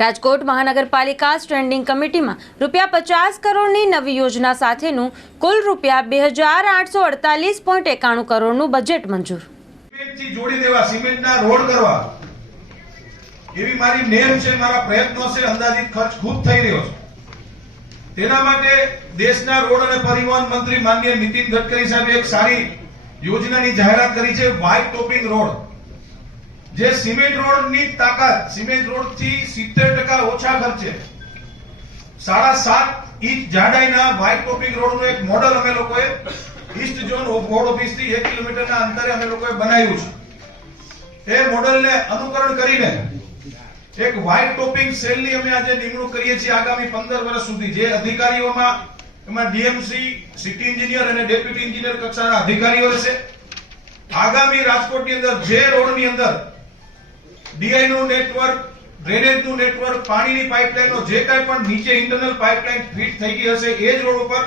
રાજકોટ મહાનગરપાલિકા સ્ટેન્ડિંગ કમિટીમાં રૂપિયા પચાસ કરોડની નવી યોજના સાથેનું કુલ રૂપિયા બે હજાર આઠસો અડતાલીસ પોઈન્ટ એકાણું કરોડનું બજેટ મંજૂર. જોડી દેવા, સિમેન્ટના રોડ કરવા. એવી મારી નેમ છે, મારા પ્રયત્નો છે, અંદાજિત ખર્ચ ખૂબ થઈ રહ્યો છે. તેના માટે દેશના રોડ અને પરિવહન મંત્રી માનનીય નીતિન ગડકરી સાહેબે એક સારી યોજનાની જાહેરાત કરી છે વાઇટ ટોપિંગ રોડ. જે સિમેન્ટ રોડની તાકાત, સિમેન્ટ રોડથી સિત્તેર ટકા ઓછા ખર્ચે. સાડા સાત ઇંચ જાડાઈના વ્હાઇટ ટોપિંગ રોડનું એક મોડલ અમે લોકોએ ઈસ્ટ ઝોન બોર્ડ ઓફિસથી એક કિલોમીટરના અંતરે અમે લોકોએ બનાવ્યું છે. એ મોડલને અનુકરણ કરીને એક વ્હાઇટ ટોપિંગ સેલની અમે આજે નિમણૂક કરીએ છીએ આગામી પંદર વર્ષ સુધી. જે અધિકારીઓમાં એમાં ડીએમસી, સિટી એન્જિનિયર અને ડેપ્યુટી એન્જિનિયર કક્ષાના અધિકારીઓ રહેશે આગામી રાજકોટની અંદર જે રોડની અંદર ડીઆઈ નું નેટવર્ક ડ્રેનેજનું નેટવર્ક, પાણીની પાઇપલાઇનો જે કાંઈ પણ નીચે ઇન્ટરનલ પાઇપલાઇન ફિટ થઈ ગઈ હશે, એ જ રોડ ઉપર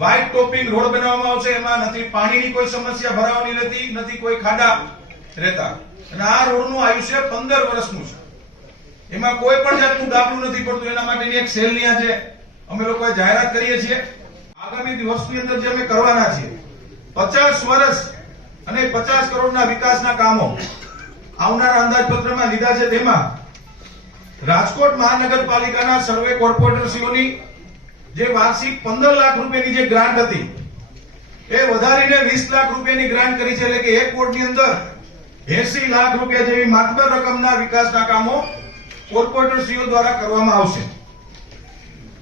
વ્હાઇટ ટોપિંગ રોડ બનાવવામાં આવશે. એમાં નથી પાણીની કોઈ સમસ્યા, ભરાવાની નથી નથી કોઈ ખાડા રહેતા. અને આ રોડનું આયુષ્ય પંદર વર્ષનું છે. એમાં કોઈ પણ જાતનું ડાબલું નથી પડતું. એના માટેની એક સેલ સેલની છે અમે લોકોએ જાહેરાત કરીએ છીએ. આગામી દિવસની અંદર જે અમે કરવાના છીએ, પચાસ વર્ષ અને પચાસ કરોડના વિકાસના કામો આવનારા અંદાજપત્રમાં લીધા છે તેમાં રાજકોટ મહાનગરપાલિકાના સર્વે કોર્પોરેટરશ્રીઓની જે વાર્ષિક પંદર લાખ રૂપિયાની જે ગ્રાન્ટ હતી, એ વધારીને વીસ લાખ રૂપિયાની ગ્રાન્ટ કરી છે. એટલે કે એક કોર્ટની અંદર એસી લાખ રૂપિયા જેવી માત્ર રકમના વિકાસના કામો કોર્પોરેટરશ્રીઓ દ્વારા કરવામાં આવશે.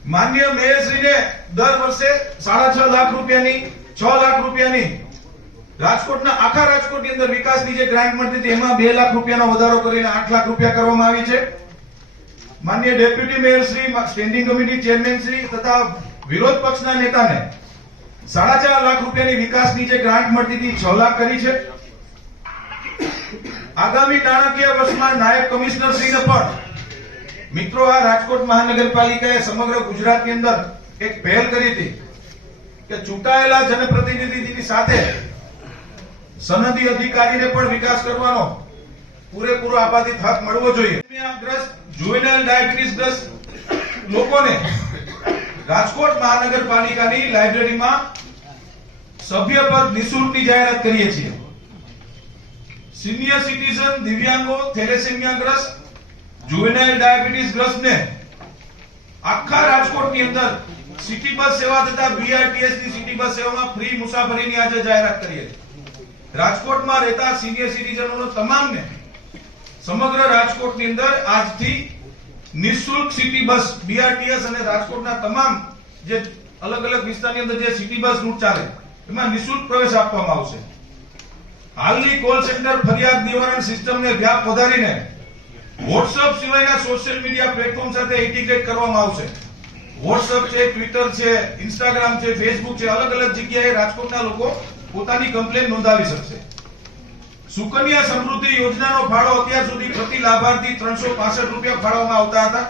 માન્ય મેયરશ્રીને દર વર્ષે સાડા છ લાખ રૂપિયાની, છ લાખ રૂપિયાની રાજકોટના આખા રાજકોટની અંદર વિકાસની જે ગ્રાન્ટ મળતી હતી, એમાં બે લાખ રૂપિયાનો વધારો કરીને આઠ લાખ રૂપિયા કરવામાં આવી છે. માન્ય deputy mayor Shri standing committee chairman Shri તથા વિરોધ પક્ષના નેતાને સાડા ચાર લાખ રૂપિયાની વિકાસની જે ગ્રાન્ટ મળતી હતી, છ લાખ કરી છે. આગામી નાણાકીય વર્ષમાં નાયબ કમિશનર શ્રીને પણ મિત્રો, આ રાજકોટ મહાનગરપાલિકાએ સમગ્ર ગુજરાતની અંદર એક પહેલ કરી હતી કે ચૂંટાયેલા જનપ્રતિનિધિની સાથે સનદી અધિકારીને પણ વિકાસ કરવાનો પૂરેપૂરો આબાદિત હક મળવો જોઈએ. ડાયાબિટીસ ગ્રસ્ત લોકોને રાજકોટ મહાનગરપાલિકાની લાઇબ્રેરીમાં સભ્યપદ નિશુલ્કની જાહેરાત કરીએ છીએ. સિનિયર સિટીઝન દિવ્યાંગો થેલેસેમિયા ગ્રસ્ત જુવેનાઇલ ડાયાબિટીસ ગ્રસ્તને આખા રાજકોટની અંદર સિટી બસ સેવા તથા બીઆરટીએસની સિટી બસ સેવામાં ફ્રી મુસાફરીની આજે જાહેરાત કરીએ છીએ. રાજકોટમાં રહેતા સિનિયર સિટીઝનોનો તમામને સમગ્ર રાજકોટની અંદર આજથી નિઃશુલ્ક સિટી બસ બીઆરટીએસ અને રાજકોટના તમામ જે અલગ અલગ વિસ્તારની અંદર જે સિટી બસ રૂટ ચાલે, એમાં નિઃશુલ્ક પ્રવેશ આપવામાં આવશે. હાલની કોલ સેન્ટર ફરિયાદ નિવારણ સિસ્ટમને વ્યાપ વધારીને વોટ્સઅપ સિવાયના સોશિયલ મીડિયા પ્લેટફોર્મ સાથે ઇન્ટિગ્રેટ કરવામાં આવશે. વોટ્સઅપ છે ટ્વિટર છે ઇન્સ્ટાગ્રામ છે ફેસબુક છે, અલગ અલગ જગ્યાએ રાજકોટના લોકો પોતાની કમ્પ્લેન નોંધાવી શકશે. સુકન્યા સમૃદ્ધિ યોજનાનો ફાળો અત્યાર સુધી પ્રતિ લાભાર્થી ત્રણસો રૂપિયા ફાળવવામાં આવતા હતા.